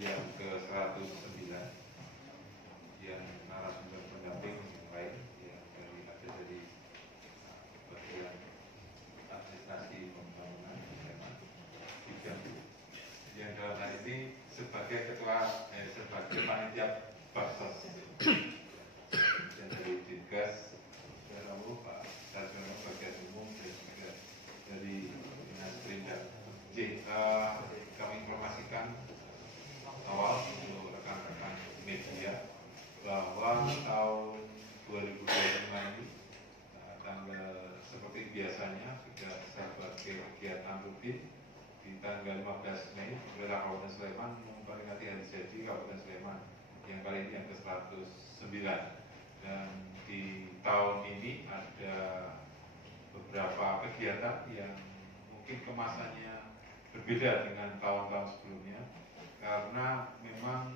yang ke-109, yang narasumber pendamping yang lain yang dari bagian administrasi pembangunan yang dalam hal ini sebagai sebagai panitia baksos dan dari Dinkes Pak Sarjono bagian umum dan juga dari Dinas Perindak. Kami informasikan awal untuk rekan-rekan media bahwa tahun 2025 ini tanggal seperti biasanya sudah sebagai kegiatan rutin di tanggal 15 Mei pemerintah Kabupaten Sleman memperingati hari jadi Kabupaten Sleman yang kali ini yang ke-109, dan di tahun ini ada beberapa kegiatan yang mungkin kemasannya berbeda dengan tahun-tahun sebelumnya karena memang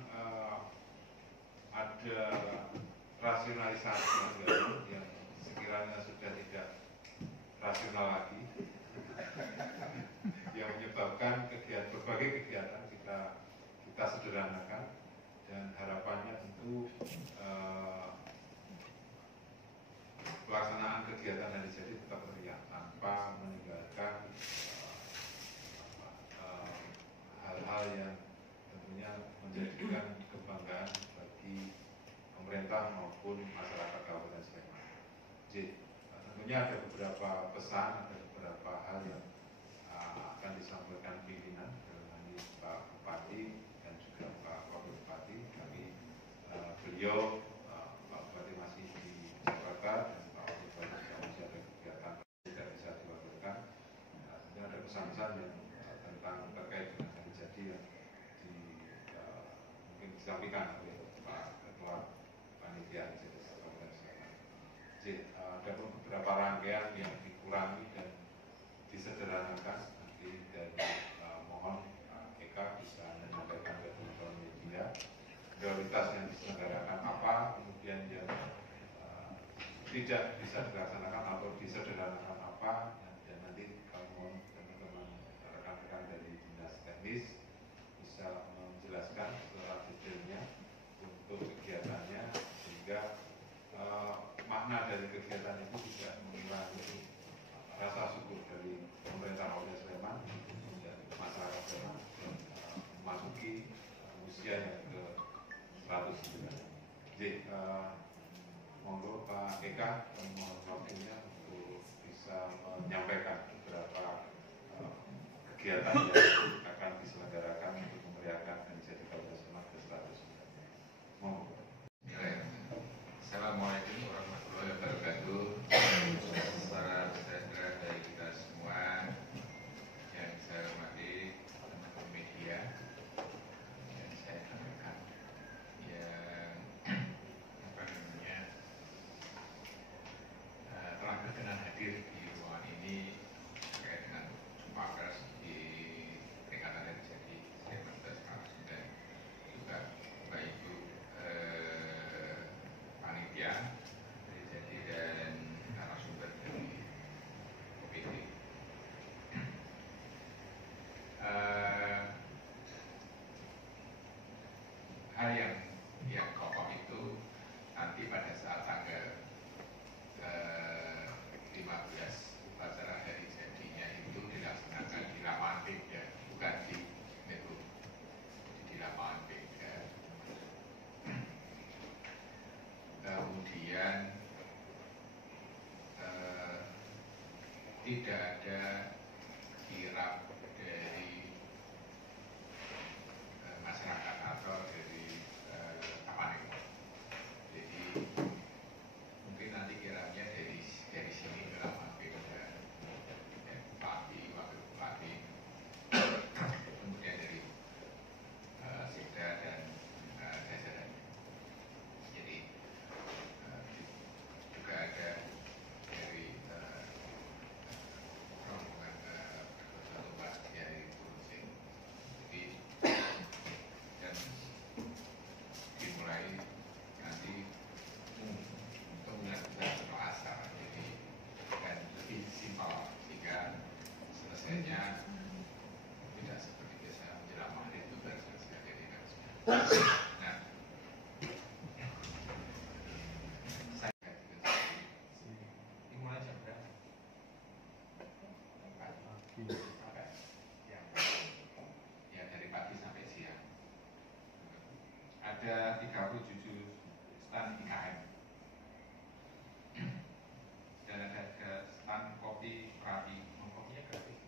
ada rasionalisasi yang sekiranya sudah tidak rasional lagi yang menyebabkan berbagai kegiatan kita sederhanakan, dan harapannya tentu pelaksanaan kegiatan hari jadi tetap meriah tanpa meninggalkan hal-hal yang tentunya menjadikan kebanggaan bagi pemerintah maupun masyarakat Kabupaten Sleman. Tentunya ada beberapa pesan, ada beberapa hal yang akan disampaikan pimpinan dari Pak Bupati dan juga Pak Wakil Bupati. Beliau Pak Bupati masih di Jakarta dan Pak Wakil Bupati juga masih ada kegiatan tidak bisa diwakilkan. Tentunya ada pesan-pesan yang tentang terkait dengan hari jadi yang mungkin disampaikan oleh Pak Ketua Panitia Hari Jadi Kabupaten Sleman. Ada beberapa rangkaian yang dikurangi dan disederhanakan. Nanti dari mohon Eka bisa menyampaikan ke teman-teman media prioritas yang diselenggarakan apa, kemudian yang tidak bisa dilaksanakan atau disederhanakan apa, dan nanti mohon teman-teman rekan-rekan dari dinas teknis bisa menjelaskan secara detailnya untuk kegiatannya, sehingga makna dari kegiatan itu tidak mengurangi rasa syukur dari pemerintah Kabupaten Sleman dan masyarakat Sleman memasuki usia yang ke-109. Jadi monggo Pak Eka mohon waktunya untuk bisa menyampaikan beberapa kegiatan yang akan diselenggarakan untuk memeriahkan hari jadi Kabupaten Sleman ke-109. Monggo. Assalamualaikum warahmatullahi wabarakatuh. Salam sejahtera bagi kita semua. Yang saya hormati teman-teman media yang saya banggakan, yang telah berkenan hadir di ruangan ini terkait dengan jumpa pers di peringatan hari jadi Sleman ke-109, dan juga Bapak Ibu panitia hari jadi dan narasumber dari OPD. Hal yang pokok itu nanti pada saat tanggal 15 upacara hari jadinya itu dilaksanakan di lapangan Pemda, bukan di Metro, di lapangan Pemda. Kemudian tidak ada kirap dari masyarakat atau dari apa nih. Jadi mungkin nanti kirapnya dari sini ke lapangan Pemda, Bupati, Wakil Bupati, kemudian dari Sekda dan jajaran. Jadi juga ada dari ada 37 stand IKM dan ada stand kopi Prapi. Kopinya gratis.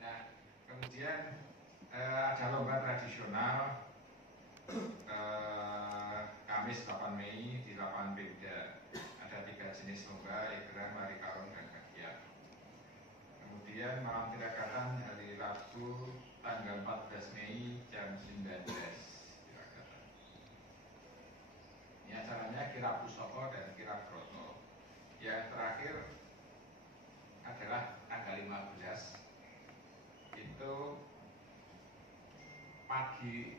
Nah, kemudian ada lomba tradisional Kamis 8 Mei di lapangan Pemda. Ada 3 jenis lomba, Egrang, Lari Karung, dan Hadiah. Kemudian malam tirakatan hari Rabu tanggal 14 Mei jam 19 tirakatan. Ini acaranya Kirab Pusoko dan Kirab Broto. Yang terakhir adalah tanggal 15 itu pagi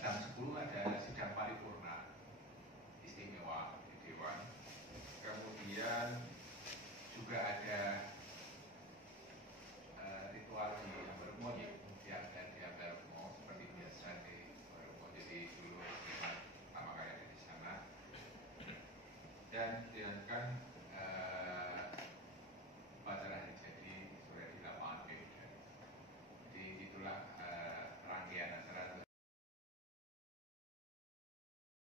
jam 10 ada sidang paripurna istimewa di Dewan. Kemudian juga ada ritual di Ambarmo, yang ada di Ambarmo seperti biasa di Ambarmo. Jadi dulu pertama kali ada di sana dan dilakukan upacara hari jadi sore di lapangan Pemda. Jadi itulah rangkaian acara.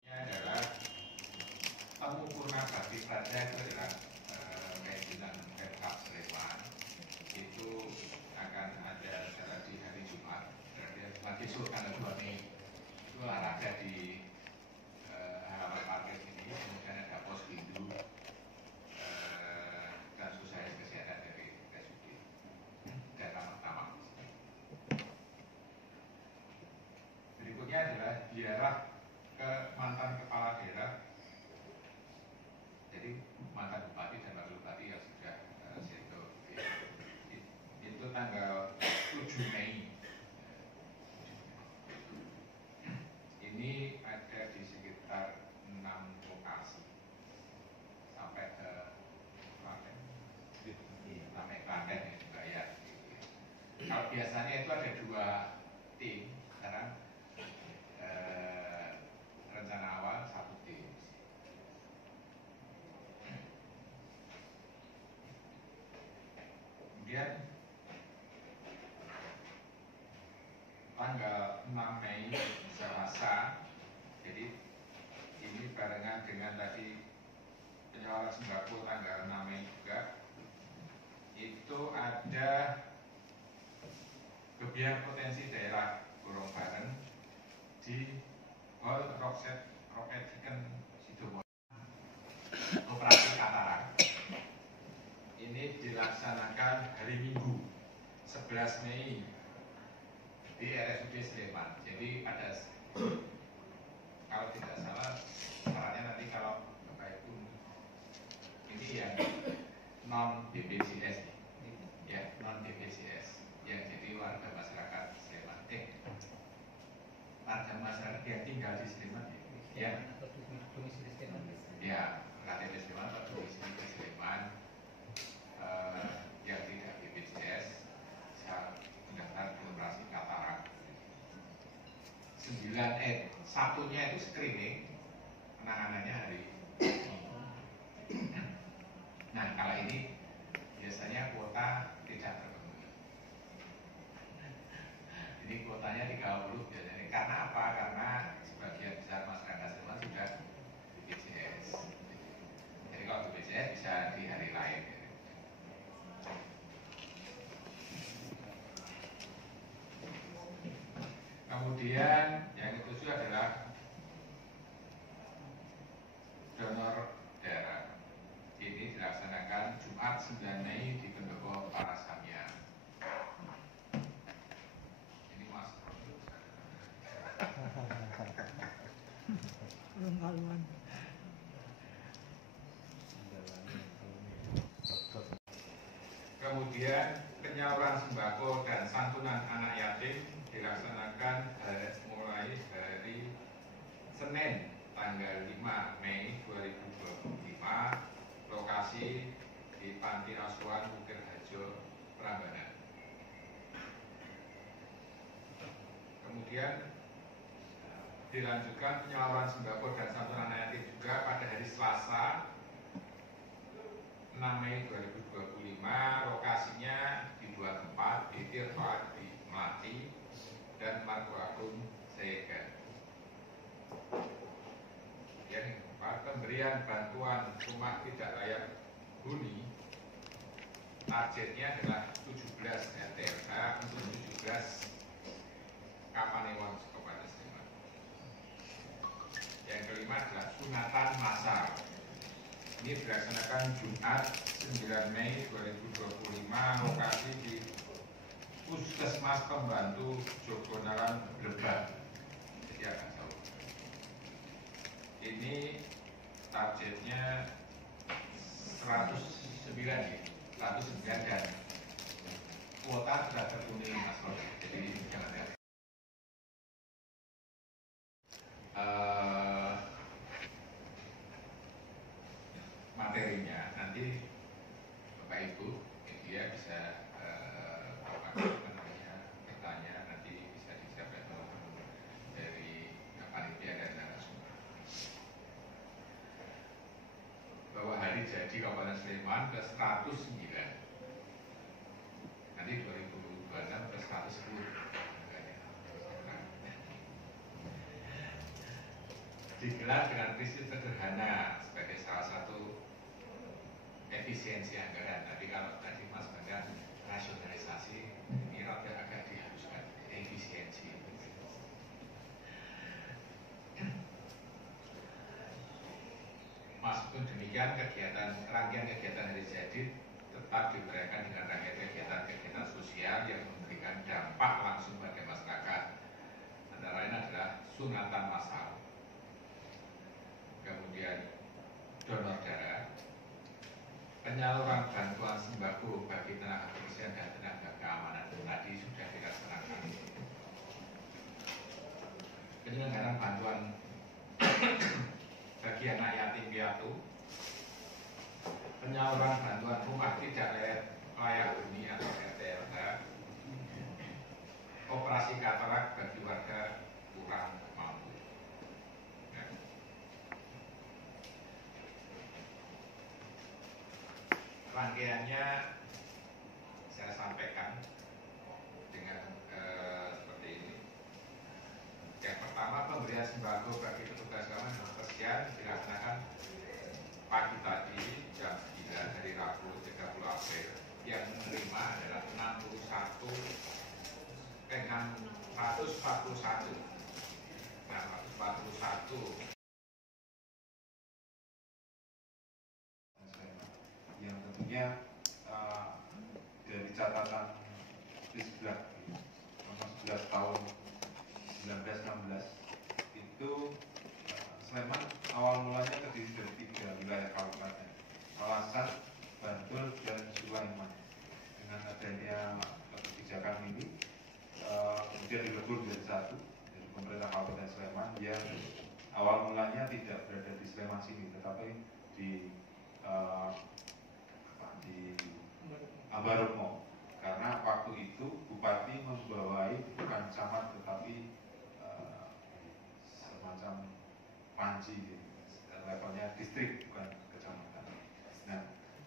Ini adalah temu purna bakti praja itu adalah Pemimpinan Pemkab Sleman. Itu akan ada acara di hari Jumat. Berarti besok tanggal 2 Mei itu olahraga di halaman parkir ini. Kemudian ada pos bindu dan sosial kesehatan dari RSUD dan tamak-tamak. Berikutnya adalah ziarah ke mantan kepala daerah. Jadi mantan bupati dan wakil bupati yang sudah situ itu tanggal 7 Mei. Ini ada di sekitar 6 lokasi sampai ke Klaten, sampai Klaten ya juga ya. Kalau biasanya itu ada 2 tim, sekarang rencana awal 1 tim. Kemudian tanggal 6 Mei Selasa, jadi ini barengan dengan tadi penyaluran sembako tanggal 6 Mei juga, itu ada kebijakan potensi daerah Gorong Bareng di Hall Rocket Chicken Sidomulia Operasi Katarak. Ini dilaksanakan hari Minggu 11 Mei di RSUD Sleman. Jadi ada, kalau tidak salah syaratnya nanti kalau Bapak Ibu ini yang non BPJS ya, non BPJS ya, jadi warga masyarakat Sleman, warga masyarakat yang tinggal di Sleman ya, ya KTP Sleman atau domisili di Sleman yang tidak BPJS bisa mendaftar di operasi katarak. 1-nya itu screening, penanganannya hari Minggu. Nah, kalau ini biasanya kuota tidak terpenuhi. Ini kuotanya 30 biasanya. Karena apa? Karena sebagian besar masyarakat Sleman sudah BPJS. Jadi kalau BPJS bisa di hari lain. Kemudian yang ketujuh adalah donor darah. Ini dilaksanakan Jumat 9 Mei di Pendopo Parasamya. Ini Mas Kemudian penyaluran sembako dan santunan anak yatim dilaksanakan mulai dari Senin tanggal 5 Mei 2025, lokasi di Panti Asuhan Bukir Harjo, Prambanan. Kemudian dilanjutkan penyaluran sembako dan santunan anak yatim juga pada hari Selasa 6 Mei 2025, lokasinya di 2 tempat, pemberian bantuan rumah tidak layak huni targetnya adalah 17 RTLK untuk 17 Kapanewon Kabupaten Sleman. Yang kelima adalah sunatan massal. Ini dilaksanakan Jumat 9 Mei 2025, lokasi di Puskesmas Pembantu Jogonalan Lebak. Jadi akan jauh. Ini targetnya 109 ya, 109 dan kuota sudah terpenuhi Mas Roy. Jadi jangan ya. Materinya nanti Bapak Ibu media bisa bertanya, nanti bisa dijawab dari panitia dan narasumber. Bahwa hari jadi Kabupaten Sleman ke 109, nanti 2026 ke 110. Digelar dengan prinsip sederhana sebagai salah satu efisiensi anggaran. Tapi kalau tadi Mas Bangga rasionalisasi, ini agak diharuskan efisiensi. Meskipun demikian, rangkaian kegiatan hari jadi tetap diberikan dengan rangkaian kegiatan sosial yang memberikan dampak langsung bagi masyarakat. Antara lain adalah sunatan massal, kemudian donor darah, penyaluran bantuan sembako bagi tenaga kebersihan dan tenaga keamanan tadi sudah dilaksanakan. Penyelenggaraan bantuan bagi anak yatim piatu, penyaluran bantuan rumah tidak layak huni atau RTLK, operasi katarak bagi warga kurang mampu. Rangkaiannya saya sampaikan dengan seperti ini. Yang pertama, pemberian sembako bagi petugas keamanan dan kebersihan dilaksanakan pagi tadi jam 9 hari Rabu 30 April. Yang menerima adalah 641. Yang tentunya dari catatan Disbrak nomor 11 tahun 1916 itu Sleman awal mulanya terdiri dari 3 wilayah kabupaten, Kalasan, Bantul, dan Sulaiman. Dengan adanya kebijakan ini kemudian dilebur menjadi satu, dari pemerintah Kabupaten Sleman yang awal mulanya tidak berada di Sleman sini, tetapi di Ambarukmo, karena waktu itu Bupati membawai bukan camat tetapi semacam panci, levelnya distrik bukan kecamatan. Nah,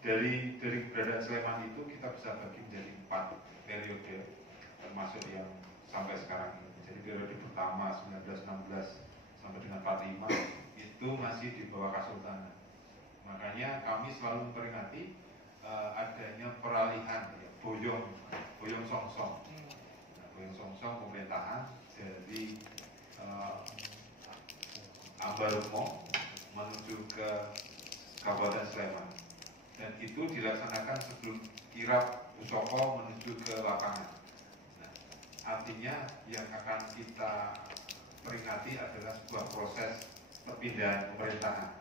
dari keberadaan Sleman itu kita bisa bagi menjadi 4 periode, termasuk yang sampai sekarang ini. Jadi periode pertama 1916 sampai dengan 45 itu masih di bawah Kesultanan. Makanya kami selalu memperingati adanya peralihan ya, boyong songsong. Nah, boyong songsong pemerintahan dari Ambarukmo menuju ke Kabupaten Sleman, dan itu dilaksanakan sebelum kirap Pusoko menuju ke lapangan. Nah, artinya yang akan kita peringati adalah sebuah proses perpindahan pemerintahan,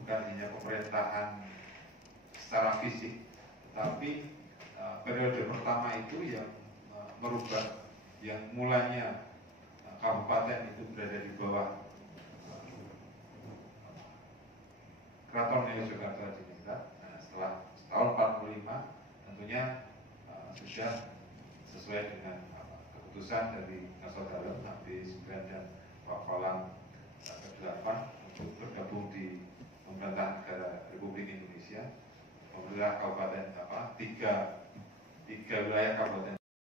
bukan hanya pemerintahan secara fisik, tetapi periode pertama itu yang merubah, yang mulanya kabupaten itu berada di bawah Keraton Yogyakarta Hadiningrat. Nah, setelah tahun 45 tentunya sudah sesuai dengan keputusan dari Nasr Dalem Habis 9 dan Pak Falang ke-8 untuk bergabung di pemerintahan negara Republik Indonesia. Pemerintah kabupaten tiga wilayah kabupaten